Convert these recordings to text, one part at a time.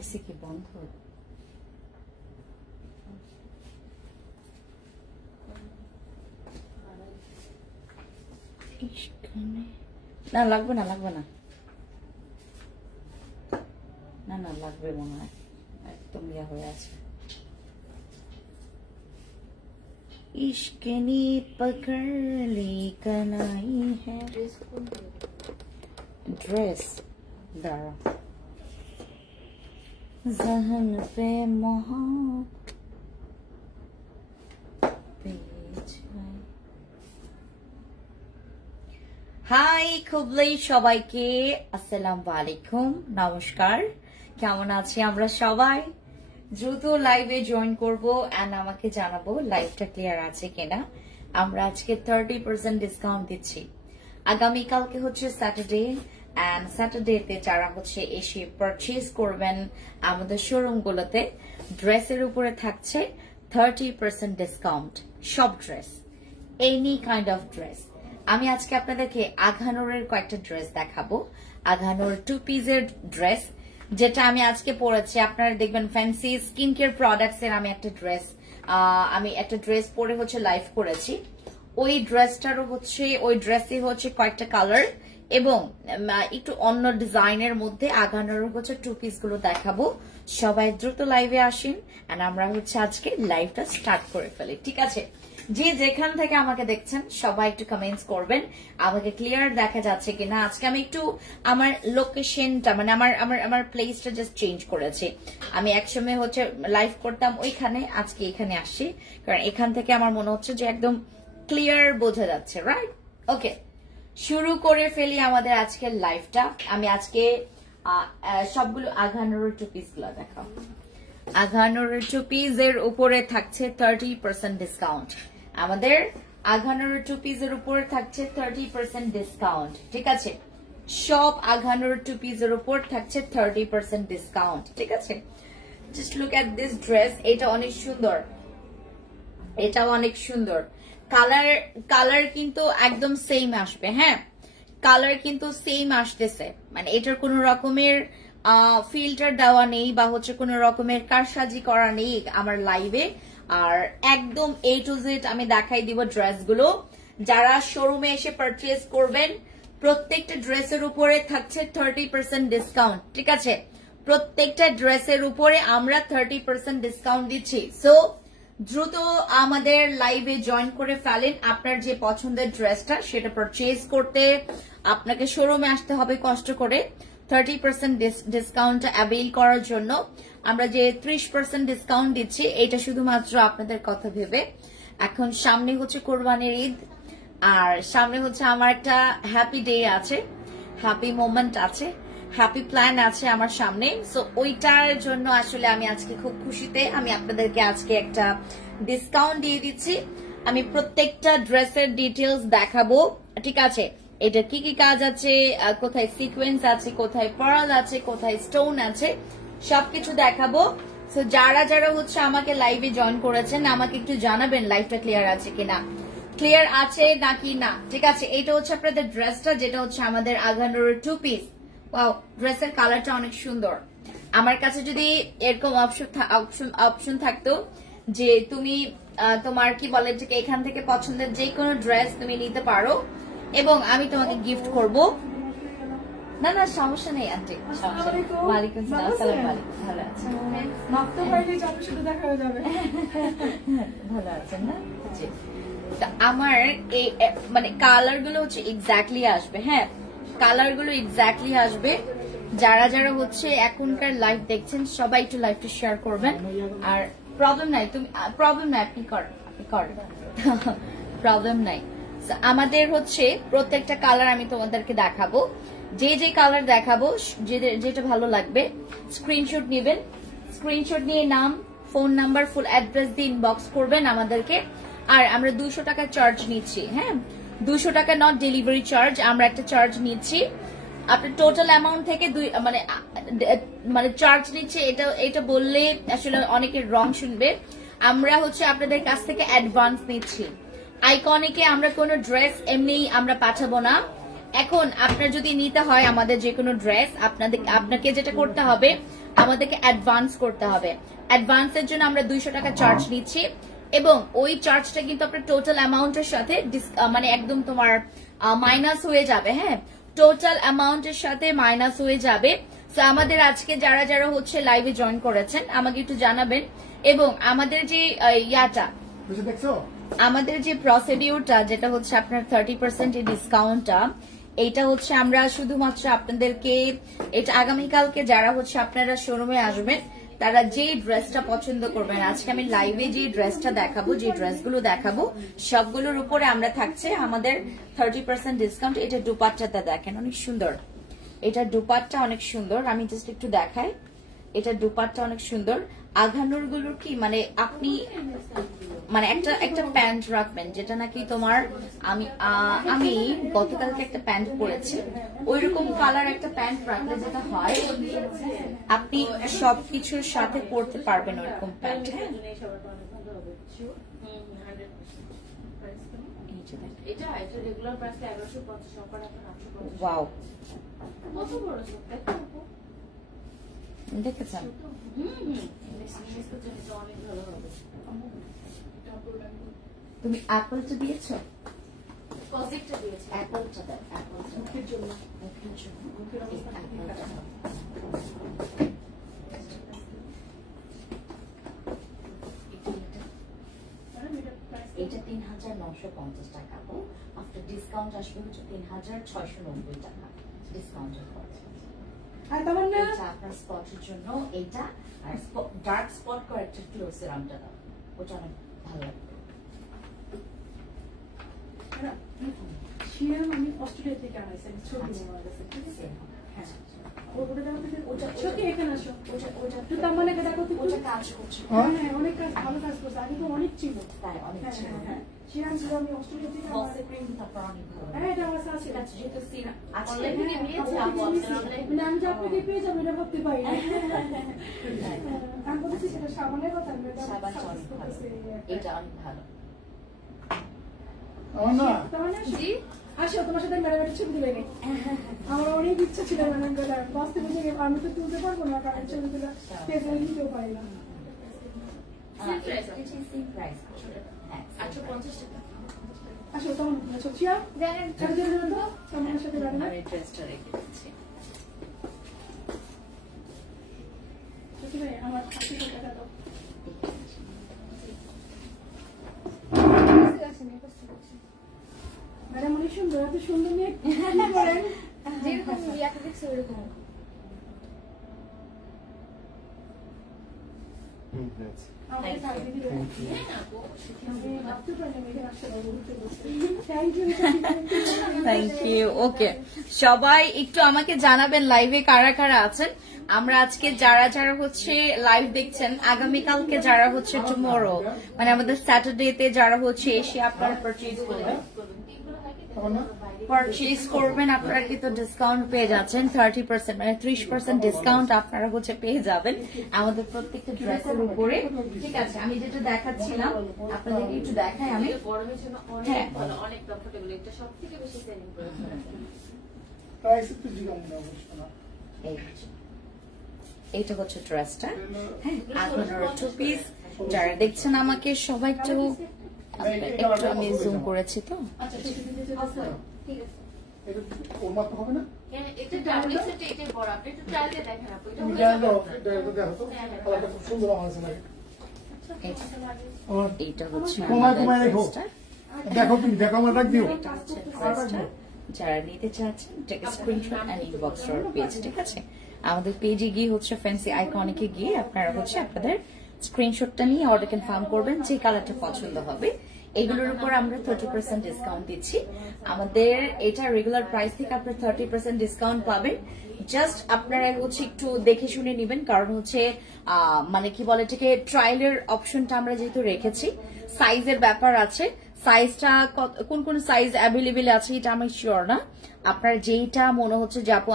এসে কি বন্ধ? না লাগবে না, লাগবে না, না না লাগবে মনে হয়, একদম ইয়া হয়ে আছে। इश्क ने पकड़ ली कलाई है। ड्रेस दारा जहन पे হাই খুবলেই সবাইকে আসসালামু আলাইকুম, নমস্কার। কেমন আছি আমরা সবাই? দ্রুত লাইভে জয়েন করবো এন্ড আমাকে জানাবো লাইভটা ক্লিয়ার আছে কিনা। আমরা আজকে 30% ডিসকাউন্ট দিচ্ছি। আগামীকালকে হচ্ছে স্যাটারডে এন্ড স্যাটারডেতে যারা হচ্ছে এসে পারচেজ করবেন আমাদের শোরুম গুলোতে, ড্রেসের উপরে থাকছে 30% ডিসকাউন্ট। সব dress, any kind of dress. আমি আজকে আপনাদেরকে আঘানোরের কয়েকটা ড্রেস দেখাবো। আঘানোর 2 পিসের ড্রেস যেটা আমি আজকে পরেছি, আপনারা দেখবেন ফ্যান্সি স্কিন কেয়ার প্রোডাক্টস এর আমি একটা ড্রেস পরে হচ্ছে লাইভ করেছি। ওই ড্রেসটারও হচ্ছে ওই ড্রেসে হচ্ছে কয়েকটা কালার এবং একটু অন্য ডিজাইনের মধ্যে আঘানোর হচ্ছে 2 পিস গুলো দেখাবো। সবাই দ্রুত লাইভে আসেন আর আমরা হচ্ছে আজকে লাইভটা স্টার্ট করে ফেলি, ঠিক আছে? যে যেখান থেকে আমাকে দেখছেন সবাই একটু কমেন্টস করবেন আমাকে ক্লিয়ার দেখা যাচ্ছে কিনা। আজকে আমি একটু আমার লোকেশনটা মানে আমার প্লেসটা জাস্ট চেঞ্জ করেছি। আমি একসময় হচ্ছে লাইভ করতাম ওইখানে, আজকে এখানে আসছি কারণ এখান থেকে আমার মনে হচ্ছে যে একদম ক্লিয়ার বোঝা যাচ্ছে, রাইট? ওকে, শুরু করে ফেলি আমাদের আজকের লাইভটা। আমি আজকে সবগুলো আঘানোর 2 পিস গুলো দেখাবো। আঘানোর 2 পিসের উপরে থাকছে 30% ডিসকাউন্ট। আমাদের আঘানোর 2 পিসের উপরে থাকছে 30% ডিসকাউন্ট, ঠিক আছে? সব আঘানোর 2 পিসের উপর থাকছে 30% ডিসকাউন্ট, ঠিক আছে? Just look at this dress. এটা অনেক সুন্দর, এটাও অনেক সুন্দর। কালার কিন্তু একদম সেম আসবে, হ্যাঁ কালার কিন্তু সেম আসতেছে, মানে এটার কোন রকমের ফিল্টার দেওয়া নেই বা হচ্ছে কোন রকমের কারসাজি করা নেই আমার লাইভে। আর একদম A to Z আমি দেখাই দিব ড্রেসগুলো। যারা শোরুমে এসে পারচেজ করবেন প্রত্যেকটা ড্রেসের উপরে থাকছে 30% ডিসকাউন্ট, ঠিক আছে? প্রত্যেকটা ড্রেসের উপরে আমরা 30% ডিসকাউন্ট দিচ্ছি। সো দ্রুত আমাদের লাইভে জয়েন করে ফেলেন। আপনার যে পছন্দের ড্রেসটা সেটা পারচেজ করতে আপনাকে শোরুমে আসতে হবে কষ্ট করে। 30% ডিসকাউন্ট অ্যাভেল করার জন্য আমরা যে 30% ডিসকাউন্ট দিচ্ছি এটা শুধুমাত্র আপনাদের কথা ভেবে। এখন সামনে হচ্ছে কোরবানির ঈদ আর সামনে হচ্ছে আমার একটা হ্যাপি ডে আছে, হ্যাপি মোমেন্ট আছে, হ্যাপি প্ল্যান আছে আমার সামনে। সো ওইটার জন্য আসলে আমি আজকে খুব খুশিতে আমি আপনাদেরকে আজকে একটা ডিসকাউন্ট দিয়ে দিচ্ছি। আমি প্রত্যেকটা ড্রেসের ডিটেলস দেখাবো, ঠিক আছে? এটা কি কি কাজ আছে, কোথায় সিকোয়েন্স আছে, কোথায় পার্ল আছে, কোথায় স্টোন আছে, সবকিছু দেখাবো। সো যারা যারা হচ্ছে আমাকে লাইভে জয়েন করেছেন আমাকে একটু জানাবেন লাইভটা ক্লিয়ার আছে কিনা, ক্লিয়ার আছে নাকি না, ঠিক আছে? এটা হচ্ছে আপনাদের ড্রেসটা যেটা হচ্ছে আমাদের আঘানোর 2 পিস। ওয়াও, ড্রেসের কালারটা অনেক সুন্দর। আমার কাছে যদি এরকম অপশন থাকতো যে তুমি তোমার কি বলে যে এখান থেকে পছন্দের যে কোনো ড্রেস তুমি নিতে পারো এবং আমি তোমাকে গিফট করব। না না সমস্যা নেই আন্টি, ওয়ালাইকুম আসসালাম, আসসালামু আলাইকুম। ভালো আছেন? মাত্র বাইরে যাবে শুধু দেখা হয়ে যাবে। ভালো আছেন না? জি। তো আমার এই মানে কালার গুলো হচ্ছে এক্স্যাক্টলি আসবে, হ্যাঁ কালার গুলো এক্স্যাক্টলি আসবে। যারা যারা হচ্ছে এখনকার লাইভ দেখছেন সবাই একটু লাইভটা শেয়ার করবেন। আর প্রবলেম নাই, আপনি করেন প্রবলেম নাই। আমাদের হচ্ছে প্রত্যেকটা কালার আমি তোমাদেরকে দেখাবো। যে যে কালার দেখাবো যেটা ভালো লাগবে স্ক্রিনশট নেবেন। স্ক্রিনশট নিয়ে নাম, ফোন নাম্বার, ফুল অ্যাড্রেস দিয়ে ইনবক্স করবেন আমাদেরকে। আর আমরা 200 টাকা চার্জ নিচ্ছি, হ্যাঁ 200 টাকা নট ডেলিভারি চার্জ, আমরা একটা চার্জ নিচ্ছি। আপনার টোটাল অ্যামাউন্ট থেকে মানে চার্জ নিচ্ছে, এটা বললে আসলে অনেকের রং শুনবে। আমরা হচ্ছে আপনাদের কাছ থেকে অ্যাডভান্স নিচ্ছি। আইকনিকে আমরা কোনো ড্রেস এমনি আমরা পাঠাবো না, এখন আপনার যদি নিতে হয় আমাদের যে কোনো ড্রেস, আপনাকে যেটা করতে হবে, আমাদেরকে অ্যাডভান্স করতে হবে। অ্যাডভান্সের জন্য আমরা 200 টাকা চার্জ নিচ্ছি, এবং ওই চার্জটা কিন্তু আপনার টোটাল অ্যামাউন্টের সাথে মানে একদম তোমার মাইনাস হয়ে যাবে। হ্যাঁ, টোটাল অ্যামাউন্টের সাথে মাইনাস হয়ে যাবে। তো আমাদের আজকে যারা যারা হচ্ছে লাইভে জয়েন করেছেন আমাকে একটু জানাবেন, এবং আমাদের যে ইয়াটা, আমাদের যে প্রসিডিউরটা যেটা হচ্ছে আপনার 30% ডিসকাউন্টটা, এইটা হচ্ছে আমরা শুধুমাত্র আপনাদেরকে, এটা আগামীকালকে যারা হচ্ছে আপনারা শোরুমে আসবেন তারা যে ড্রেসটা পছন্দ করবেন, আজকে আমি লাইভে যে ড্রেসটা দেখাবো, যে ড্রেসগুলো দেখাবো সবগুলোর উপরে আমরা থাকছে আমাদের 30% ডিসকাউন্ট। এটা দুপাট্টাটা দেখেন অনেক সুন্দর, এটা দুপাট্টা অনেক সুন্দর, আমি জাস্ট একটু দেখাই। এটা দুপাট্টা অনেক সুন্দর। আঘানুর গুলোর কি মানে আপনি মানে একটা প্যান্ট রাখবেন যেটা নাকি তোমার, আমি গতকালকে একটা প্যান্ট পরেছি, ওইরকম কালার একটা প্যান্ট রাখলে যেটা হয় আপনি সবকিছুর সাথে পরতে পারবেন ওইরকম প্যান্ট। হ্যাঁ, ওয়াও, দেখেছেন? তুমি অ্যাপলটা দিয়েছো? পজিটিভটা দিয়েছি। অ্যাপলটা দাও, অ্যাপলটা মুখের জন্য। মুখের জন্য। মুখের অবস্থা এটা ৩৯৫০ টাকা, আফটার ডিসকাউন্ট আসবে হচ্ছে ৩৬৯০ টাকা ডিসকাউন্টের পর। এটা আপনার স্পটের জন্য এইটা, আর ডার্ক স্পট করেক্টর গ্লো সিরামটা দাও, ওটা অনেক ভালো লাগবে। সিরাম আমি অস্ট্রেলিয়া থেকে আনাইছি, ছবি আমার কাছে, ঠিক আছে? হ্যাঁ, ওটা দাও, ওটা ছোট এখানে আসো, ওটা তো তামালে কাটা করতে ওটা কাজ করছে। হ্যাঁ, অনেক কাজ, ভালো কাজ করছে, আগে তো অনেক ছিল। তাই অনেক ছিল। হ্যাঁ, সিরাম ছিল আমি অস্ট্রেলিয়া থেকে বসে ক্রিম তারপর অনেক ভালো। হ্যাঁ, এটা আমার আছে। ঠিক আছে, যেহেতু সিরাম অনলাইন থেকে নিয়েছি, আমি আমি যে আপনাকে পেয়ে যাবো এটা ভাবতে পারি না। আমি বলেছি সেটা সাবানের কথা, সাবান অনেক ভালো, এটা অনেক ভালো। জি, আসো তোমার সাথে ম্যাডামের ছবি তুলে নেই। আমার অনেক ইচ্ছা ছিল ম্যাডাম গুলো বাঁচতে বুঝে, আমি তো তুলতে পারবো না, কারণ ছবিগুলো ফেসবুকে দিতেও পারি না। আসো তখন সচিয়া তোমার সাথে আমার টাকা দাও। ম্যাডাম অনেক সুন্দর, এত সুন্দর মেয়ে করেন, যেরকম ইয়াকে দেখছি ওরকম। Thank you. ওকে, সবাই একটু আমাকে জানাবেন লাইভে কারা কারা আছেন। আমরা আজকে যারা যারা হচ্ছে লাইভ দেখছেন, আগামীকালকে যারা হচ্ছে টুমরো মানে আমাদের স্যাটারডেতে যারা হচ্ছে এসে আপনারা পারচেজ করবেন আপনারা কিন্তু ডিসকাউন্ট পেয়ে যাচ্ছেন 30%, মানে 30% ডিসকাউন্ট আপনারা হচ্ছে পেয়ে যাবেন আমাদের প্রত্যেকটা ড্রেসের উপরে। ঠিক আছে, আমি যেটা দেখাচ্ছিলাম আপনাদেরকে একটু দেখাই। আমি গরমের জন্য অনেক ভালো, অনেক কমফোর্টেবল, এটা সবথেকে বেশি সেলিং করেছে। প্রাইস একটু জিজ্ঞাসা না, এইটা হচ্ছে ড্রেসটা। হ্যাঁ, আপনারা 2 পিস যারা দেখছেন আমাকে সবাই একটু আমি জুম করেছি তো। আচ্ছা, ঠিক আছে। এটা ওর মত হবে না? এটা ডাবল সেটে, এটা বড়, আপনি একটু ট্রাই দিয়ে দেখেন আপু, এটা এটা দাও, এটা দেখো তো, আলাদা খুব সুন্দর আছে নাকি? এইটা হচ্ছে কমায় দেখো, দেখো তুমি দেখো, আমার রাখ দিও। যারা নিতে চাচ্ছেন take screenshot and inbox our page. ঠিক আছে, আমাদের পেজে গিয়ে হচ্ছে ফ্যান্সি আইকনিকে গিয়ে আপনারা হচ্ছে আপনাদের স্ক্রিনশটটা নিয়ে অর্ডার কনফার্ম করবেন, যে কালারটা পছন্দ হবে। এগুলোর উপর আমরা 30% ডিসকাউন্ট দিচ্ছি। আমাদের এটা রেগুলার প্রাইস থেকে আপনারা 30% ডিসকাউন্ট পাবেন। জাস্ট আপনারা হচ্ছে একটু দেখে শুনে নেবেন, কারণ হচ্ছে মানে কি বলে এটাকে, ট্রায়ালের অপশনটা আমরা যেহেতু রেখেছি, সাইজের ব্যাপার আছে, সাইজটা কোন কোন সাইজ অ্যাভেলেবেল আছে এটা আমি শিওর না। আপনার যেইটা মনে হচ্ছে যে আপু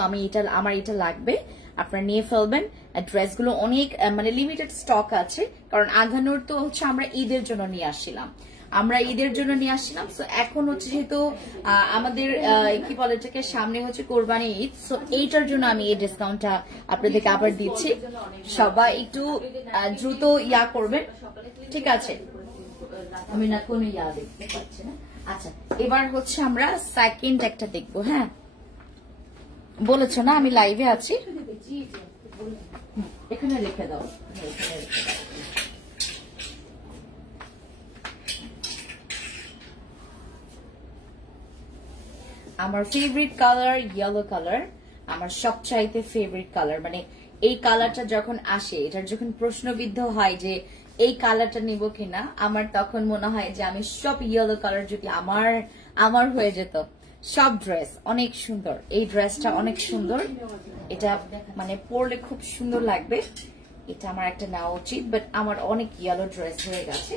আমার এটা লাগবে, আপনারা নিয়ে ফেলবেন। ড্রেসগুলো অনেক মানে লিমিটেড স্টক আছে, কারণ আঘানুর তো হচ্ছে আমরা ঈদের জন্য নিয়ে আসছিলাম। আমরা ঈদের জন্য নিয়ে আসছিলাম। সো এখন হচ্ছে যেহেতু আমাদের কি বলে এটাকে সামনে হচ্ছে কোরবানি ঈদ, সো এইটার জন্য আমি এই ডিসকাউন্টটা আপনাদেরকে আবার দিচ্ছি। সবাই একটু দ্রুত ইয়া করবেন, ঠিক আছে? আমি না কোনো ইয়া দেখতে পাচ্ছি না। আচ্ছা, এবার হচ্ছে আমরা সেকেন্ড একটা দেখবো। হ্যাঁ, বলেছো না আমি লাইভে আছি, এখানে লিখে দাও। আমার ফেভারিট কালার ইয়েলো কালার, আমার সবচাইতে ফেভারিট কালার। মানে এই কালারটা যখন আসে, এটার যখন প্রশ্নবিদ্ধ হয় যে এই কালারটা নিব কিনা, আমার তখন মনে হয় যে আমি সব ইয়েলো কালার যদি আমার হয়ে যেত। সব ড্রেস অনেক সুন্দর, এই ড্রেসটা অনেক সুন্দর, এটা মানে পরলে খুব সুন্দর লাগবে। এটা আমার একটা নেওয়া উচিত, বাট আমার অনেক ইয়েলো ড্রেস হয়ে গেছে।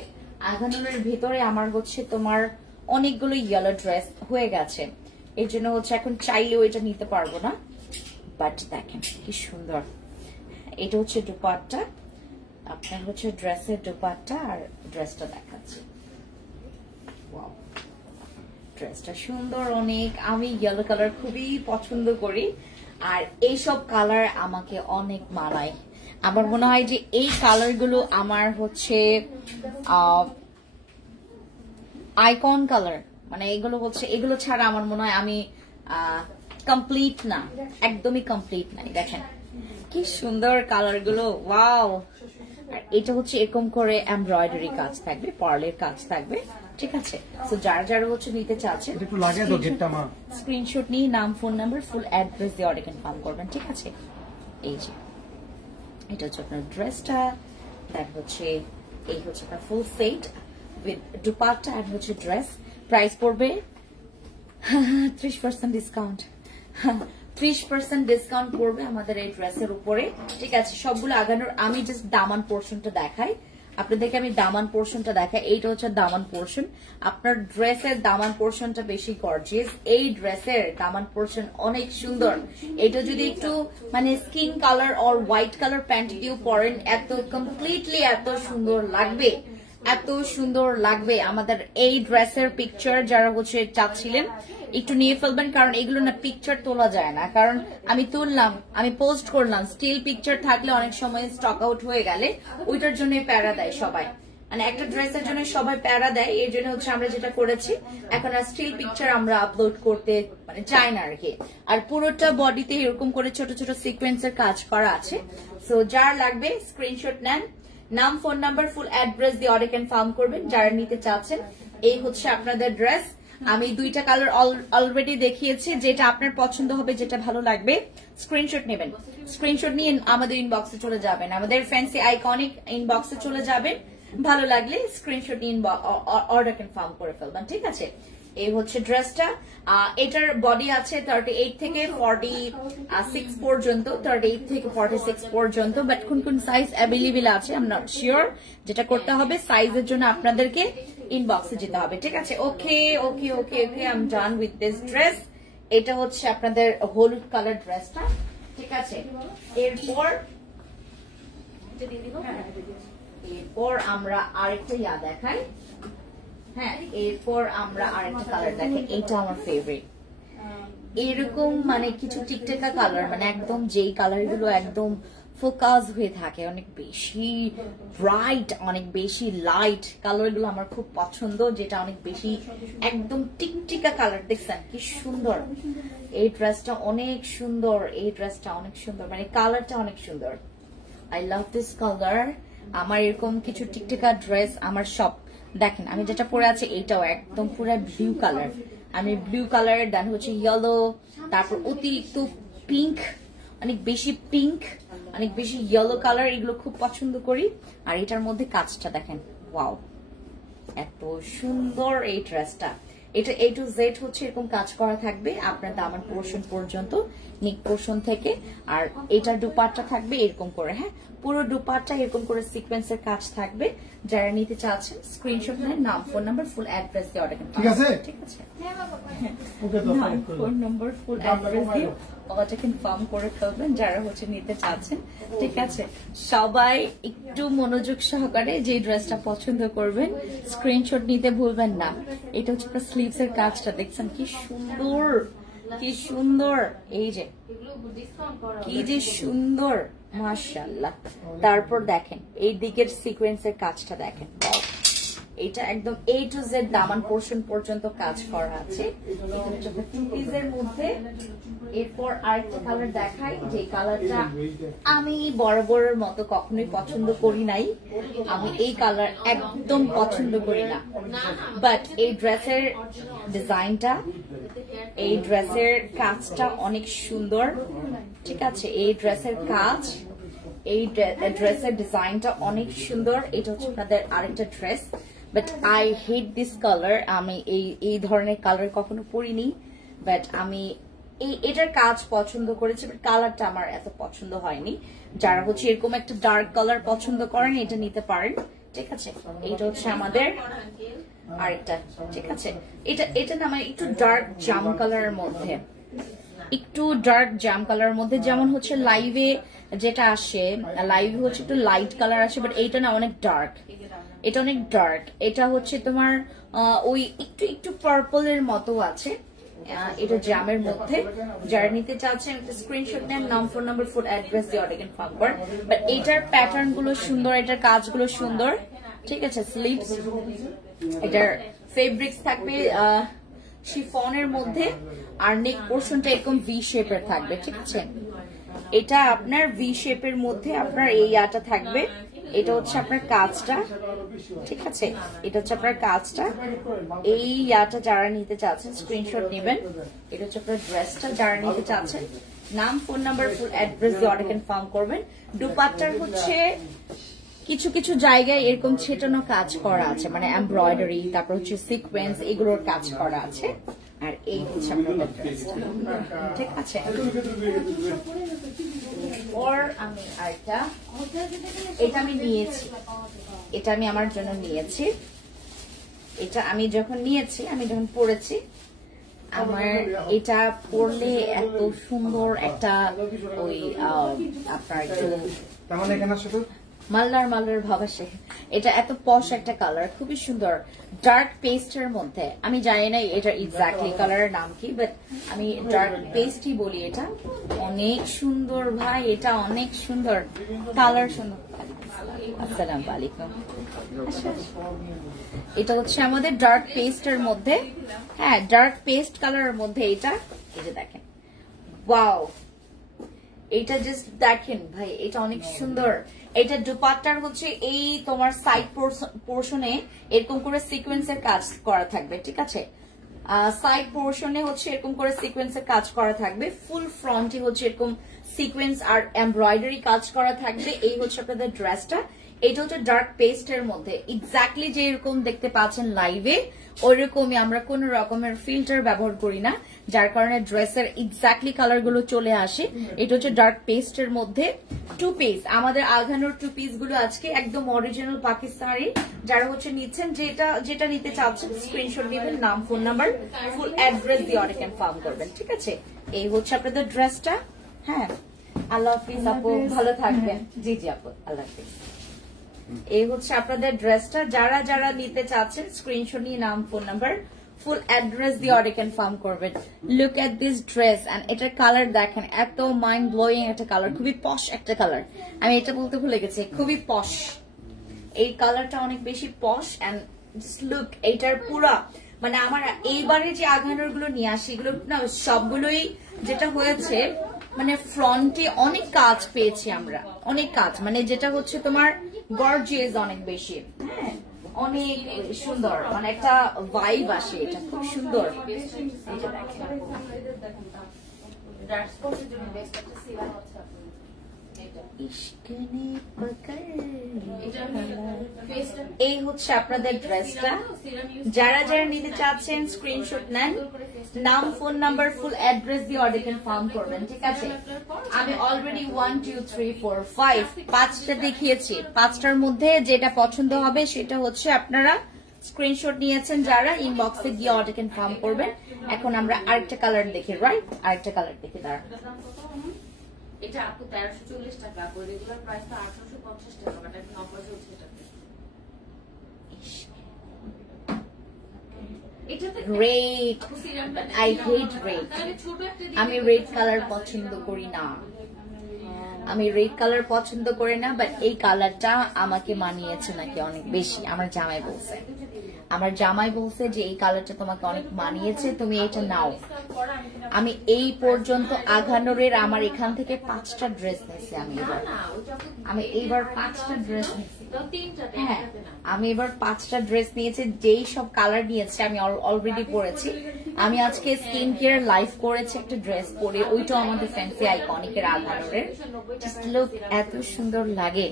আগানোর ভিতরে আমার হচ্ছে তোমার অনেকগুলো ইয়েলো ড্রেস হয়ে গেছে, এই জন্য হচ্ছে এখন চাইলেও এটা নিতে পারবো না। বাট দেখেন কি সুন্দর, এটা হচ্ছে দুপাট্টা, আপনার হচ্ছে ড্রেসের দুপাট্টা, আর ড্রেসটা দেখাচ্ছি। ওয়াও, ড্রেসটা সুন্দর অনেক। আমি ইয়েলো কালার খুবই পছন্দ করি, আর এইসব কালার আমাকে অনেক মানায়। আমার মনে হয় যে এই কালার গুলো আমার হচ্ছে আইকন কালার, মানে এগুলো হচ্ছে, এগুলো ছাড়া আমার মনে হয় আমি কমপ্লিট না, একদমই কমপ্লিট নাই। দেখেন কি সুন্দর কালার গুলো, ওয়াও। আর এটা হচ্ছে এরকম করে এমব্রয়ডারি কাজ থাকবে, পার্লের কাজ থাকবে, ঠিক আছে? তো যারা যারা হচ্ছে নিতে চাচ্ছেন স্ক্রিনশট নিয়ে নাম, ফোন নাম্বার, ফুল অ্যাড্রেস দিয়ে অর্ডার কনফার্ম করবেন, ঠিক আছে? এই যে এটা হচ্ছে আপনার ড্রেসটা, দেন হচ্ছে এই হচ্ছে আপনার ফুল সেট উইথ দুপাট্টা আর হচ্ছে ড্রেস। প্রাইস পড়বে 30% ডিসকাউন্ট, 30% ডিসকাউন্ট পড়বে আমাদের এই ড্রেসের উপরে, ঠিক আছে? সবগুলো আগানোর আমি জাস্ট দামান পোর্শনটা দেখাই আপনাদেরকে, আমি দামান পোর্শনটা দেখাই। এইটা হচ্ছে দামান পোর্শন, আপনার ড্রেসের দামান পোর্শনটা বেশি গর্জিয়াস। এই ড্রেসের দামান পোর্শন অনেক সুন্দর। এটা যদি একটু মানে skin colour or white colour pant দিয়েও পরেন, এত কমপ্লিটলি এত সুন্দর লাগবে, এত সুন্দর লাগবে। আমাদের এই ড্রেসের পিকচার যারা হচ্ছে চাচ্ছিলেন একটু নিয়ে ফেলবেন, কারণ এগুলো না পিকচার তোলা যায় না, কারণ আমি তুললাম, আমি পোস্ট করলাম, স্টিল পিকচার থাকলে অনেক সময় স্টক আউট হয়ে গেলে ওইটার জন্য প্যারা দেয় সবাই, মানে একটা ড্রেসের জন্য সবাই প্যারা দেয়। এর জন্য হচ্ছে আমরা যেটা করেছি, এখন আর স্টিল পিকচার আমরা আপলোড করতে মানে চাই না আর কি। আর পুরোটা বডিতে এরকম করে ছোট ছোট সিকোয়েন্সের কাজ করা আছে। সো যার লাগবে স্ক্রিনশট নেন, নাম, ফোন নাম্বার, ফুল অ্যাড্রেস দিয়ে অর্ডার কনফার্ম করবেন যারা নিতে চাচ্ছেন। এই হচ্ছে আপনাদের ড্রেস। আমি দুইটা কালার অলরেডি দেখিয়েছি, যেটা আপনার পছন্দ হবে, যেটা ভালো লাগবে স্ক্রিনশট নেবেন। স্ক্রিনশট নিয়ে আমাদের ইনবক্সে চলে যাবেন, আমাদের ফ্যান্সি আইকনিক ইনবক্সে চলে যাবেন। ভালো লাগলে স্ক্রিনশট নিয়ে অর্ডার কনফার্ম করে ফেলবেন, ঠিক আছে? এই হচ্ছে ড্রেসটা। এটার বডি আছে 38 থেকে 46 পর্যন্ত, 38 থেকে 46 পর্যন্ত, বাট কোন কোন সাইজ অ্যাভেলেবেল আছে আই এম নট শিওর। যেটা করতে হবে, সাইজের জন্য আপনাদেরকে ইনবক্সে যেতে হবে, ঠিক আছে? Okay okay okay okay, I am done with this dress. এটা হচ্ছে আপনাদের হলুদ কালার ড্রেসটা, ঠিক আছে? এরপর আমরা আরেকটা ইয়া দেখাই। হ্যাঁ, এরপর আমরা আরেকটা কালার দেখাই, এইটা আমার ফেভারিট। এরকম মানে কিছু টিকটেকা কালার, মানে একদম যেই কালার গুলো একদম ফোকাস হয়ে থাকে, অনেক বেশি ব্রাইট, অনেক বেশি লাইট কালার গুলো আমার খুব পছন্দ, যেটা অনেক বেশি একদম টিকটিকা কালার। দেখছেন কি সুন্দর, এই ড্রেসটা অনেক সুন্দর, এই ড্রেসটা অনেক সুন্দর, মানে কালারটা অনেক সুন্দর। I love this colour. আমার এরকম কিছু টিকটিকা ড্রেস আমার সব। দেখেন আমি যেটা পরে আছে এইটাও একদম পুরো ব্লু কালার, আমি ব্লু কালার, দেন হচ্ছে ইয়েলো, তারপর অতিরিক্ত পিঙ্ক, অনেক বেশি পিঙ্ক, অনেক বেশি ইয়েলো কালার, এগুলো খুব পছন্দ করি। আর এটার মধ্যে কাজটা দেখেন, ওয়াও, এত সুন্দর এই ড্রেসটা। এটা A to Z হচ্ছে এরকম কাজ করা থাকবে আপনার দামান পোর্শন পর্যন্ত, নেক পোর্শন থেকে। আর এটার দুপাট্টা থাকবে এরকম করে, হ্যাঁ পুরো দুপাট্টা এরকম করে সিকোয়েন্সের কাজ থাকবে। যারা নিতে চাচ্ছেন স্ক্রিনশট নেন, নাম, ফোন নাম্বার, ফুল অ্যাড্রেস দিয়ে অর্ডার করুন, ঠিক আছে? ঠিক আছে, নাম, ফোন নাম্বার, ফুল অ্যাড্রেস দিয়ে অর্ডার কনফার্ম করে ফেলবেন যারা হচ্ছে নিতে চাচ্ছেন। ঠিক আছে, সবাই একটু মনোযোগ সহকারে যে ড্রেসটা পছন্দ করবেন স্ক্রিনশট নিতে ভুলবেন না। এটা হচ্ছে স্লিভস এর কাজটা দেখছেন কি সুন্দর, কি সুন্দর, এই যে কি যে সুন্দর, মাশাআল্লাহ। তারপর দেখেন এই দিকের সিকোয়েন্সের কাজটা দেখেন, এটা একদম A to Z Daman portion পর্যন্ত কাজ করা আছে। এটা হচ্ছে টু-পিসের মধ্যে। এরপর আরেকটা কালার দেখাই, যে কালারটা আমি বরাবরের মতো কখনোই পছন্দ করি নাই। আমি এই কালার একদম পছন্দ করি না, বাট এই ড্রেসের ডিজাইনটা, এই ড্রেসের কাজটা অনেক সুন্দর। ঠিক আছে, এই ড্রেসের কাজ, এই ড্রেসের ডিজাইনটা অনেক সুন্দর। এটা হচ্ছে আপনাদের আরেকটা dress, but I hate this colour. আমি এই ধরনের কালার কখনো পরিনি, বাট আমি এটার কাজ পছন্দ করেছি, বাট কালারটা আমার এত পছন্দ হয়নি। যারা হচ্ছে এরকম একটা ডার্ক কালার পছন্দ করেন এটা নিতে পারেন। ঠিক আছে, এটা হচ্ছে আমাদের আরেকটা। ঠিক আছে, এটা না মানে একটু ডার্ক জাম কালারের মধ্যে, একটু ডার্ক জাম কালারের মধ্যে, যেমন হচ্ছে লাইভে যেটা আসে, লাইভে হচ্ছে একটু লাইট কালার আসে, বাট এইটা না অনেক ডার্ক, এটা অনেক ডার্ক। এটা হচ্ছে তোমার ওই একটু একটু পার্পলের মতো আছে, এটা জামের মধ্যে। যারা নিতে চাচ্ছেন একটা স্ক্রিনশট নেন, নাম, ফোন নাম্বার, ফুড অ্যাড্রেস দিয়ে অর্ডার কনফার্ম করেন। বাট এটার প্যাটার্ন গুলো সুন্দর, এটার কাজগুলো সুন্দর। ঠিক আছে, স্লিভস, এটার ফেব্রিক্স থাকবে শিফনের মধ্যে, আর নেক পোর্শনটা এরকম ভি শেপের থাকবে। ঠিক আছে, এটা আপনার ভি শেপের মধ্যে আপনার এই আটা থাকবে। এটা হচ্ছে আপনার কাজটা। ঠিক আছে, এটা হচ্ছে আপনার কাজটা। এই ইয়াটা যারা নিতে চাচ্ছেন স্ক্রিনশট নেবেন। এটা হচ্ছে আপনার ড্রেসটা, যারা নিতে চাচ্ছেন নাম, ফোন নাম্বার, ফুল অ্যাড্রেস দিয়ে অর্ডার কনফার্ম করবেন। দুপাট্টার হচ্ছে কিছু কিছু জায়গায় এরকম ছেটানো কাজ করা আছে, মানে এমব্রয়ডারি, তারপর হচ্ছে সিকোয়েন্স, এগুলোর কাজ করা আছে। আর এই হচ্ছে আপনাদের ড্রেসটা। ঠিক আছে, আমি আরেকটা, এটা আমি নিয়েছি, এটা আমি আমার জন্য নিয়েছি। এটা আমি যখন নিয়েছি, আমি যখন পরেছি, আমার এটা পরলে এত সুন্দর একটা ওই আপনার একটু মালদার ভাব আসে। এটা এত পশ একটা কালার, খুবই সুন্দর, ডার্ক পেস্টের মধ্যে। আমি জানি না এটার এক্স্যাক্টলি কালারের নাম কি, বাট আমি ডার্ক পেস্টই বলি। এটা অনেক সুন্দর ভাই, এটা অনেক সুন্দর কালার, সুন্দর। আসসালামু আলাইকুম। এটা হচ্ছে আমাদের ডার্ক পেস্টের মধ্যে, হ্যাঁ ডার্ক পেস্ট কালারের মধ্যে। এটা এই যে দেখেন, ওয়াও, এটা জাস্ট দেখেন ভাই, এটা অনেক সুন্দর। এটা দুপাট্টার হচ্ছে এই তোমার সাইড পোর্শনে এরকম করে সিকোয়েন্সের কাজ করা থাকবে। ঠিক আছে, সাইড পোর্শনে হচ্ছে এরকম করে সিকোয়েন্সের কাজ করা থাকবে। ফুল ফ্রন্টে হচ্ছে এরকম সিকোয়েন্স আর এমব্রয়ডারি কাজ করা থাকবে। এই হচ্ছে আপনাদের ড্রেসটা। এটা হচ্ছে ডার্ক পেস্টের মধ্যে, এক্স্যাক্টলি যে এরকম দেখতে পাচ্ছেন লাইভে ওই রকমই। আমরা কোন রকমের ফিল্টার ব্যবহার করি না, যার কারণে ড্রেসের এক্স্যাক্টলি কালার গুলো চলে আসে। এটা হচ্ছে ডার্ক পেস্টের মধ্যে টু পিস। আমাদের আলঘানোর টু পিস গুলো আজকে একদম অরিজিনাল পাকিস্তানি। যারা হচ্ছে নিচ্ছেন, যেটা নিতে চাচ্ছেন স্ক্রিনশট নেবেন, নাম, ফোন নাম্বার, ফুল অ্যাড্রেস দিয়ে অর্ডার কনফার্ম করবেন। ঠিক আছে, এই হচ্ছে আপনাদের ড্রেসটা। হ্যাঁ, আল্লাহ হাফিজ আপু, ভালো থাকবেন। জি জি আপু, আল্লাহ হাফিজ। এই হচ্ছে আপনাদের ড্রেসটা। যারা যারা নিতে চাচ্ছেন স্ক্রিনশট নিয়ে নাম, ফোন নাম্বার, ফুল অ্যাড্রেস দিয়ে অর্ডার কনফার্ম করবেন। Look at this dress, and এটার কালার দেখেন, এত মাইন্ড ব্লোয়িং একটা কালার, খুবই পশ একটা কালার। আমি এটা বলতে ভুলে গেছি, খুবই পশ। এই কালারটা অনেক বেশি পশ। এন্ড লুক, এইটার পুরা মানে আমার এইবারে যে আঘানোর গুলো নিয়ে আসি, এগুলো না সবগুলোই যেটা হয়েছে, মানে ফ্রন্টে অনেক কাজ পেয়েছি আমরা, অনেক কাজ, মানে যেটা হচ্ছে তোমার গর্জিয়াস অনেক বেশি। হ্যাঁ, অনেক সুন্দর, মানে একটা ভাইব আসে, এটা খুব সুন্দর। এই হচ্ছে আপনাদের ড্রেসটা। যারা যারা নিতে চাচ্ছেন স্ক্রিনশট নেন, নাম, ফোন নাম্বার, ফুল অ্যাড্রেস দিয়ে অর্ডার কনফার্ম করবেন। ঠিক আছে, আমি অলরেডি 1 2 3 4 5 5টা দেখিয়েছি। 5টার মধ্যে যেটা পছন্দ হবে সেটা হচ্ছে আপনারা স্ক্রিনশট নিয়েছেন যারা ইনবক্সে গিয়ে অর্ডার কনফার্ম করবেন। এখন আমরা আরেকটা কালার দেখি, রাইট? আরেকটা কালার দেখি, দাঁড়ান। এটা আপু 1340 টাকা, আপু রেগুলার প্রাইস তো 850 টাকা, বাট এখন অফার চলছে এটাতে। Red, I hate red. আমি রেড কালার পছন্দ করি না, আমি রেড কালার পছন্দ করি না, বাট এই কালারটা আমাকে মানিয়েছে নাকি অনেক বেশি। আমার জামাই বলছে যে এই কালারটা তোমাকে অনেক মানিয়েছে, তুমি এটা নাও। আমি এই পর্যন্ত আঘানোরের আমার এখান থেকে 5টা ড্রেস নিয়েছি। আমি এবার 5টা ড্রেস নিয়েছি। হ্যাঁ, আমি এবার 5টা ড্রেস নিয়েছি। যেই সব কালার নিয়েছি আমি অলরেডি পরেছি। আমি আজকে স্কিন কেয়ার লাইভ করেছি, একটা ড্রেস পরে, ওইটাও আমাদের ফ্যান্সি আইকনিকের আঘানোরের। জাস্ট লুক, এত সুন্দর লাগে।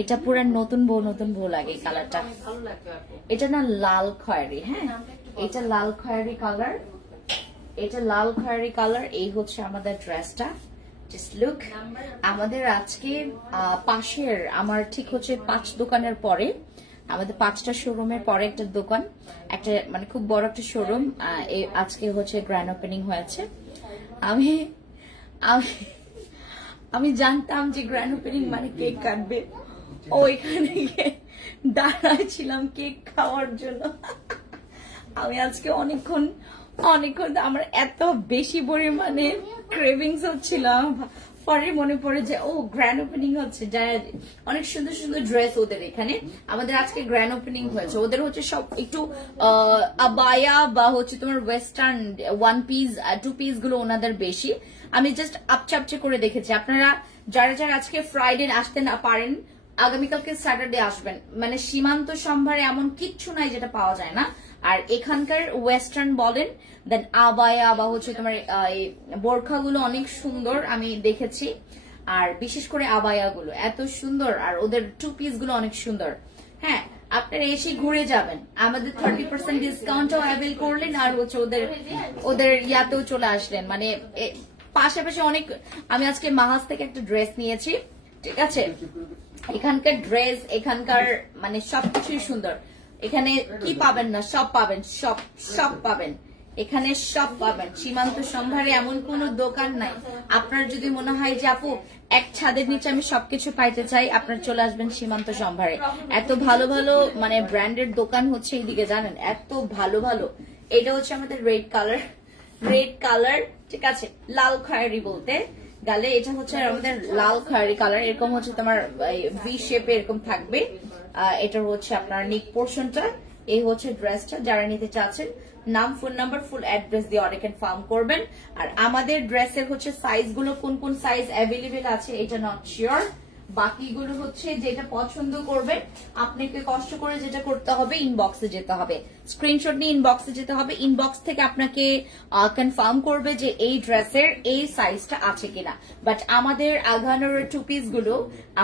এটা পুরো নতুন বউ লাগে এই কালারটা। এটা না লাল খয়েরি, হ্যাঁ এটা লাল খয়েরি কালার, এটা লাল খয়েরি কালার। এই হচ্ছে আমাদের ড্রেসটা। জাস্ট লুক, আমাদের আজকে পাশের, আমার ঠিক হচ্ছে 5 দোকানের পরে, আমাদের 5টা শোরুমের পরে একটা দোকান, একটা মানে খুব বড় একটা শোরুম, আজকে হচ্ছে গ্র্যান্ড ওপেনিং হয়েছে। আমি জানতাম যে গ্র্যান্ড ওপেনিং মানে কেক কাটবে, ওইখানে দাঁড়ায় ছিলাম কেক খাওয়ার জন্য। আমি আজকে অনেকক্ষণ আমার এত বেশি পরিমাণে ক্রেভিংস হচ্ছিল, পরে মনে পড়ে যে ও গ্র্যান্ড ওপেনিং হচ্ছে, অনেক সুন্দর সুন্দর ড্রেস ওদের এখানে। আমাদের আজকে গ্র্যান্ড ওপেনিং হয়েছে, ওদের হচ্ছে সব একটু আবায়া বা হচ্ছে তোমার ওয়েস্টার্ন 1 পিস 2 পিস গুলো ওনাদের বেশি। আমি জাস্ট আপচে করে দেখেছি। আপনারা যারা আজকে ফ্রাইডে আসতে না পারেন, আগামীকালকে স্যাটারডে আসবেন। মানে সীমান্ত সম্ভারে এমন কিচ্ছু নাই যেটা পাওয়া যায় না। আর এখানকার ওয়েস্টার্ন বলেন, দেন আবায়া বা হচ্ছে তোমার বোরখাগুলো অনেক সুন্দর আমি দেখেছি। আর বিশেষ করে আবায়াগুলো এত সুন্দর, আর ওদের 2 পিস গুলো অনেক সুন্দর। হ্যাঁ, আপনারা এসে ঘুরে যাবেন। আমাদের 30% ডিসকাউন্টও অ্যাভেল করলেন, আর হচ্ছে ওদের ইয়াতেও চলে আসলেন। মানে পাশাপাশি অনেক, আমি আজকে মাহাজ থেকে একটা ড্রেস নিয়েছি, ঠিক আছে? এখানকার ড্রেস, এখানকার মানে সবকিছুই সুন্দর। এখানে কি পাবেন না, সব পাবেন, সব পাবেন, এখানে সব পাবেন। সীমান্ত সম্ভারে এমন কোন দোকান নাই। আপনার যদি মনে হয় যে আপু এক ছাদের নিচে আমি সবকিছু পাইতে চাই, আপনার চলে আসবেন সীমান্ত সম্ভারে। এত ভালো ভালো মানে ব্র্যান্ডেড দোকান হচ্ছে এইদিকে, জানেন? এত ভালো ভালো। এটা হচ্ছে আমাদের রেড কালার, ঠিক আছে? লাল খয়েরি বলতে গেলে এটা হচ্ছে আমাদের লাল খয়েরি কালার। এরকম হচ্ছে তোমার ভি শেপে এরকম থাকবে। এটা হচ্ছে আপনার নিক পোর্শনটা। এই হচ্ছে ড্রেসটা। যারা নিতে চাচ্ছেন নাম, ফোন নাম্বার, ফুল অ্যাড্রেস দিয়ে অর্ডার কনফার্ম করবেন। আর আমাদের ড্রেসের হচ্ছে সাইজ গুলো কোন সাইজ অ্যাভেলেবেল আছে এটা নট শিওর। বাকিগুলো হচ্ছে যেটা পছন্দ করবেন আপনাকে কষ্ট করে যেটা করতে হবে, ইনবক্সে যেতে হবে, স্ক্রিনশট নিয়ে ইনবক্সে যেতে হবে। ইনবক্স থেকে আপনাকে কনফার্ম করবে যে এই ড্রেসের এই সাইজটা আছে কিনা। বাট আমাদের আঘানোর 2 পিস গুলো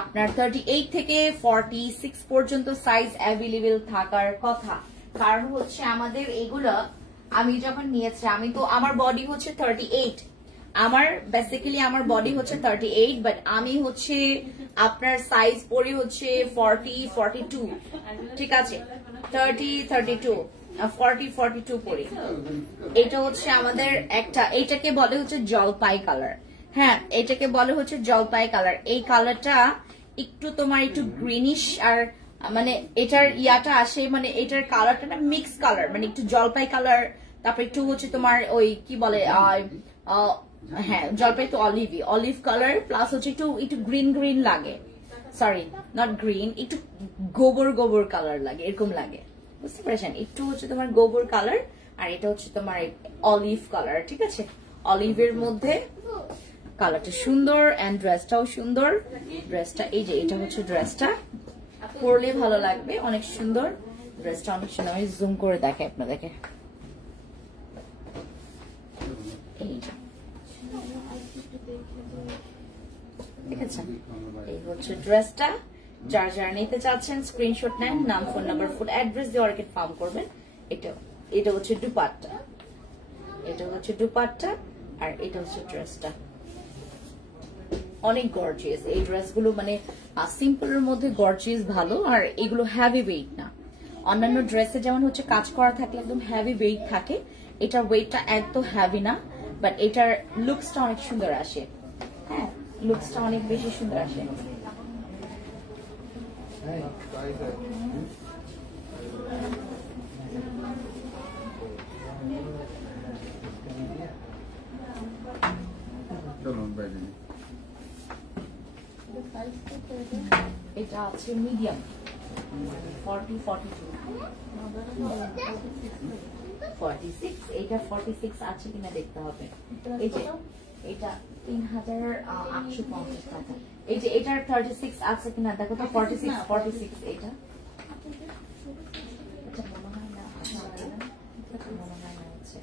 আপনার 38 থেকে 46 পর্যন্ত সাইজ অ্যাভেলেবেল থাকার কথা। কারণ হচ্ছে আমাদের এগুলো আমি যখন নিয়েছি, আমি তো আমার বডি হচ্ছে 38, বেসিক্যালি আমার বডি হচ্ছে 38, বাট আমি হচ্ছে আপনার সাইজ পরি হচ্ছে 40, 42, ঠিক আছে? 30, 32, 40, 42 পরি। এটা হচ্ছে আমাদের একটা, এইটাকে বলে হচ্ছে জলপাই কালার। হ্যাঁ, এটাকে বলে হচ্ছে জলপাই কালার। এই কালারটা একটু তোমার একটু গ্রিনিশ, আর মানে এটার ইয়াটা আসে, মানে এটার কালারটা না মিক্স কালার, মানে একটু জলপাই কালার, তারপর একটু হচ্ছে তোমার ওই কি বলে হ্যাঁ জলপাই তো অলিভ কালার, প্লাস হচ্ছে একটু গ্রিন লাগে, সরি নট গ্রিন, একটু গোবর কালার লাগে, এরকম লাগে, বুঝতে পেরেছেন? একটু হচ্ছে তোমার গোবর কালার, আর এটা হচ্ছে তোমার অলিভ কালার, ঠিক আছে? অলিভের মধ্যে কালারটা সুন্দর, এন্ড ড্রেসটাও সুন্দর। ড্রেসটা এই যে, এটা হচ্ছে ড্রেসটা, পরলে ভালো লাগবে, অনেক সুন্দর ড্রেসটা, অনেক সুন্দর। আমি জুম করে দেখাই আপনাদেরকে। দেখেছেন? এই হচ্ছে ড্রেসটা। যারা নিতে চাচ্ছেন স্ক্রিনশট নেন, নাম, ফোন নাম্বার, ফুল অ্যাড্রেস দিয়ে অর্ডার কনফার্ম করবেন। এটা হচ্ছে দুপাট্টা, আর এটা হচ্ছে ড্রেসটা। অনেক গর্জিয়াস এই ড্রেসগুলো, মানে সিম্পলের মধ্যে গর্জিয়াস ভালো, আর এগুলো হ্যাভি ওয়েট না, অন্যান্য ড্রেসে যেমন হচ্ছে কাজ করা থাকলে একদম হেভি ওয়েট থাকে, এটার ওয়েটটা এত হেভি না, বাট এটার লুকসটা অনেক সুন্দর আসে। হ্যাঁ, লুকসটা অনেক বেশি সুন্দর আসে। এটা আছে মিডিয়াম 46, এটা 46 আছে কিনা দেখতে হবে। এই যে এটা 3850 টাকা। এই যে এটার 36 আছে কিনা দেখো তো। 46 এটা মনে হয় না, মনে হয় না হচ্ছে।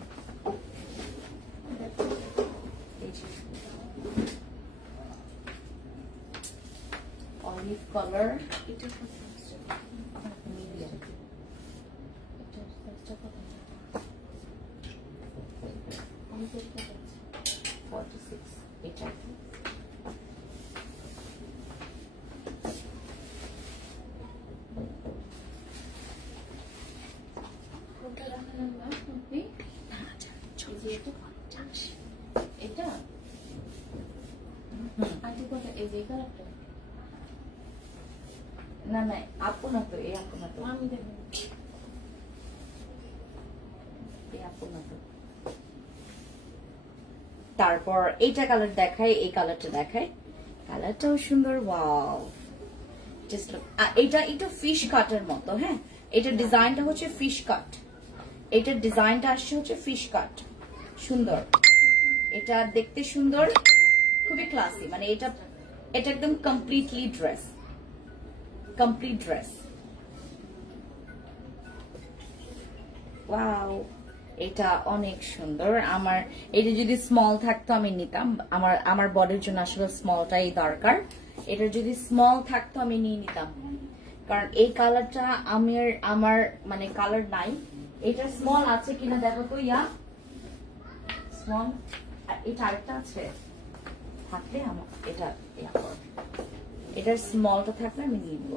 অলিভ কালার, এটা মিডিয়াম, এটা 46 এটা। এটা আন্টি কথা এই যে কালারটা না না আপু না তো, এই আপু না তো, আমি দেখব। এই আপু না তো। তারপর এইটা কালার দেখায়, এই কালারটা দেখায়, কালারটাও সুন্দর। ওয়াও, জাস্ট এটা একটু ফিশ কাটের মতো। হ্যাঁ, এটার ডিজাইনটা হচ্ছে ফিশ কাট, এটার ডিজাইনটা আসছে হচ্ছে ফিশ কাট, সুন্দর। এটা দেখতে সুন্দর, খুবই ক্লাসি। মানে এটা একদম completely dress, complete dress. Wow, এটা অনেক সুন্দর। আমার এটা যদি স্মল থাকতো আমি নিতাম, আমার বডির জন্য আসলে স্মলটাই দরকার। এটা যদি স্মল থাকতো আমি নিয়ে নিতাম, কারণ এই কালারটা আমার মানে কালার নাই। এটা স্মল আছে কিনা দেখো তো। ইয়া স্মল, এটা আরেকটা আছে, থাকলে আমার এটা এটার স্মলটা থাকলে আমি নিয়ে নিব।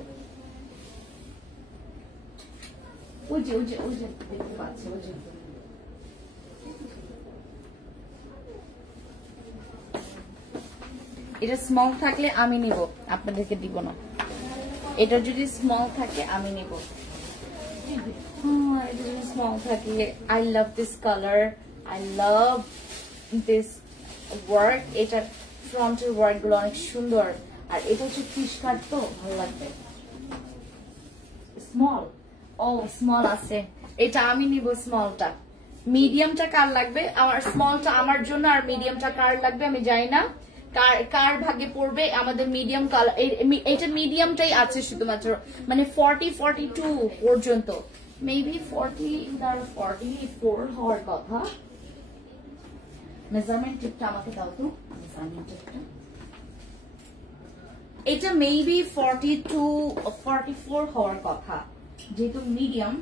ওই যে দেখতে পাচ্ছি, ওই যে এটা স্মল থাকলে আমি নিব, আপনাদেরকে দিব না। এটা যদি স্মল থাকে আমি নিব। এটা যদি স্মল থাকে। I love this colour, I love this work. এটার ফ্রন্টের ওয়ার্ক গুলো অনেক সুন্দর। আর এটা হচ্ছে ফিশ কাট, তো ভালো লাগবে। স্মল, ও স্মল আছে, এটা আমি নিব স্মলটা। মিডিয়ামটা কার লাগবে? আমার স্মলটা আমার জন্য, আর মিডিয়ামটা কার লাগবে আমি জানি না। কার ভাগে পড়বে আমাদের মিডিয়াম কালার। এটা মিডিয়ামটাই আছে শুধুমাত্র, মানে 40-42 পর্যন্ত, মেবি 44 হওয়ার কথা। মেজারমেন্ট টিপটা আমাকে দাও তো, মেজারমেন্ট টিপটা। এটা মেবি 42-44 হওয়ার কথা, যেহেতু মিডিয়াম।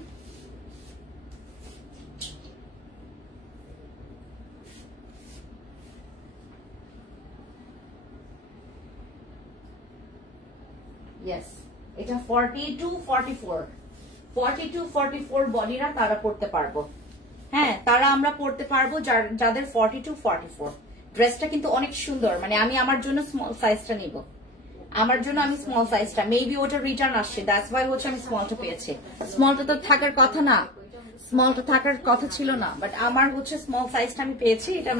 ইয়েস, এটা 42-44 বডিরা তারা পড়তে পারবো। হ্যাঁ, তারা আমরা পড়তে পারবো যাদের 42-44। ড্রেসটা কিন্তু অনেক সুন্দর। মানে আমি আমার জন্য স্মল সাইজটা নিব, আমার জন্য আমি স্মল সাইজটা। মেবি ওটা রিটার্ন আসছে, দ্যাটস ওয়াই হচ্ছে আমি স্মলটা পেয়েছি। স্মলটা তো থাকার কথা না, স্মলটা থাকার কথা ছিল না, বাট আমার হচ্ছে স্মল সাইজটা আমি পেয়েছি। এটা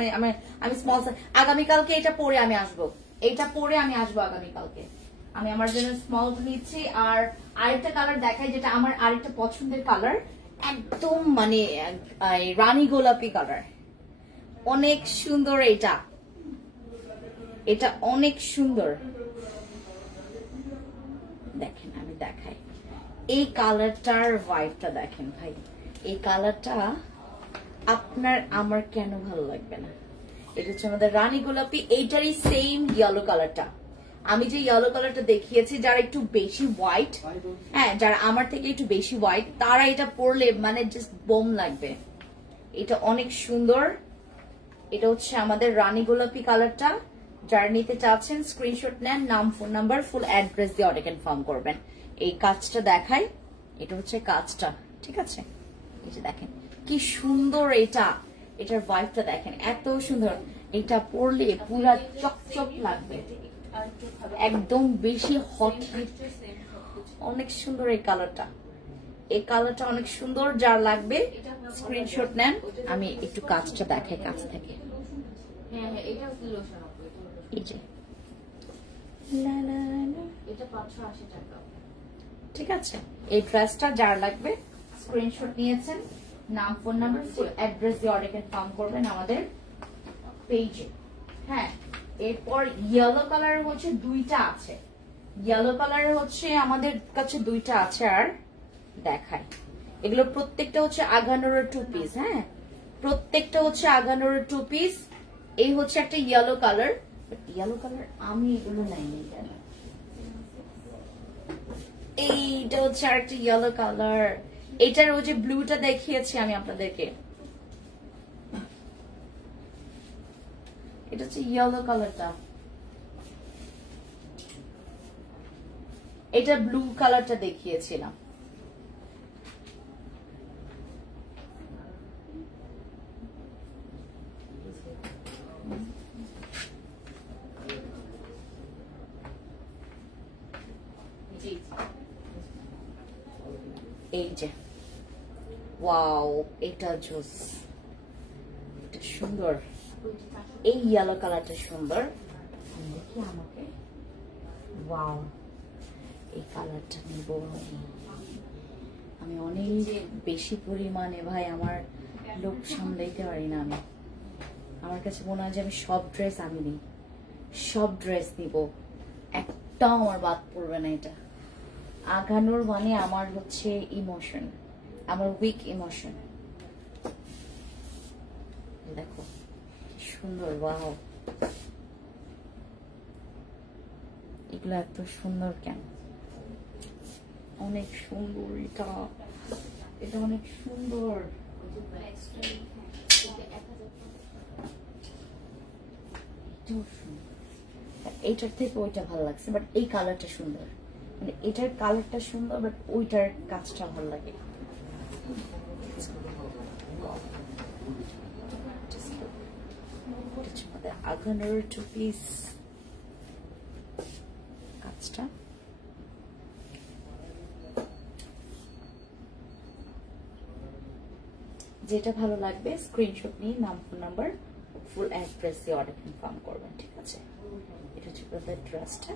আমি স্মল সাইজ। আগামীকালকে এটা পরে আমি আসবো, এটা পরে আমি আসবো আগামীকালকে। আমি আমার জন্য স্মল নিচ্ছি। আর আরেকটা কালার দেখাই, যেটা আমার আরেকটা পছন্দের কালার, একদম মানে রানী গোলাপি কালার, অনেক সুন্দর। এটা অনেক সুন্দর। দেখেন, আমি দেখাই, এই কালারটার ভাইবটা দেখেন ভাই। এই কালারটা আপনার আমার কেন ভালো লাগবে না? এটা হচ্ছে আমাদের রানী গোলাপি, এইটারই সেম ইয়েলো কালারটা। আমি যে ইয়েলো কালারটা দেখিয়েছি, যারা একটু বেশি হোয়াইট, হ্যাঁ যারা আমার থেকে একটু বেশি হোয়াইট, তারা এটা পরলে মানে জাস্ট বোম লাগবে। এটা অনেক সুন্দর। এটা হচ্ছে আমাদের রানী গোলাপি কালারটা। যারা নিতে চাচ্ছেন স্ক্রিনশট নেন, নাম, ফোন নাম্বার, ফুল অ্যাড্রেস দিয়ে অর্ডার কনফার্ম করবেন। এই কাজটা দেখাই, এটা হচ্ছে কাজটা, ঠিক আছে? এই যে দেখেন কি সুন্দর এটা, এটার ভাইবটা দেখেন এত সুন্দর। এটা পরলে পুরা চকচক লাগবে, একদম বেশি হট, অনেক সুন্দর এই কালারটা। এই কালারটা অনেক সুন্দর, যার লাগবে স্ক্রিনশট নেন। আমি একটু কাজটা দেখাই কাছ থেকে। হ্যাঁ হ্যাঁ, এটাও কি লোশন আপু? এই যে এটা 580 টাকা। ঠিক আছে, এই ড্রেসটা যার লাগবে স্ক্রিনশট নিয়েছেন, নাম, ফোন নাম্বার, ফুল অ্যাড্রেস দিয়ে অর্ডার কনফার্ম করবেন আমাদের পেজে। হ্যাঁ, এরপর ইয়েলো কালারের হচ্ছে দুইটা আছে, ইয়েলো কালারের হচ্ছে আমাদের কাছে দুইটা আছে। আর দেখাই, এগুলো প্রত্যেকটা হচ্ছে আগানোর 2 পিস। হ্যাঁ, প্রত্যেকটা হচ্ছে আগানোর 2 পিস। এই হচ্ছে একটা ইয়েলো কালার, ইয়েলো কালার আমি এগুলো নাইনি কেন। এইটা হচ্ছে আরেকটা ইয়েলো কালার, এটার ওই যে ব্লুটা দেখিয়েছি আমি আপনাদেরকে, এটা হচ্ছে ইয়েলো কালারটা, এটা ব্লু কালারটা দেখিয়েছিলাম। এই যে ওয়াও, এটা জোস, এটা সুন্দর, এই ইয়েলো কালারটা সুন্দর। দেখি আমাকে, ওয়াও, এই কালারটা নিব আমি অনেক বেশি পরিমাণে। ভাই আমার লোক সামলাইতে পারি না আমি, আমার কাছে মনে হয় যে আমি সব ড্রেস আমি নিই, সব ড্রেস নিব, একটাও আমার বাদ পড়বে না। এটা আগানোর মানে আমার হচ্ছে ইমোশন, আমার উইক ইমোশন। দেখো সুন্দর, ওয়াও, এগুলো এত সুন্দর কেন? অনেক সুন্দর এটা, এটা অনেক সুন্দর। এইটার থেকে ওইটা ভালো লাগছে, বাট এই কালারটা সুন্দর, মানে এটার কালারটা সুন্দর, বাট ওইটার কাজটা ভালো লাগে। আগানোর 2 পিস কাজটা, যেটা ভালো লাগবে স্ক্রিনশট নিয়ে নাম, ফোন নাম্বার, ফুল অ্যাড্রেস দিয়ে অর্ডার কনফার্ম করবেন, ঠিক আছে? এটা হচ্ছে আপনাদের ড্রেসটা।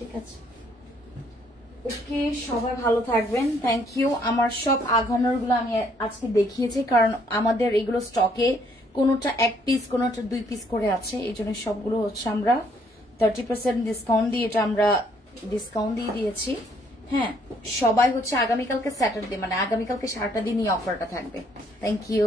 ঠিক আছে, ওকে, সবাই ভালো থাকবেন, থ্যাংক ইউ। আমার সব আঘানোর গুলো আমি আজকে দেখিয়েছি, কারণ আমাদের এগুলো স্টকে কোনোটা 1 পিস কোনোটা 2 পিস করে আছে, এই জন্য সবগুলো হচ্ছে আমরা 30% ডিসকাউন্ট দিয়ে, এটা আমরা ডিসকাউন্ট দিয়ে দিয়েছি। হ্যাঁ, সবাই হচ্ছে আগামীকালকে স্যাটারডে, মানে আগামীকালকে 7টা দিনই অফারটা থাকবে। Thank you.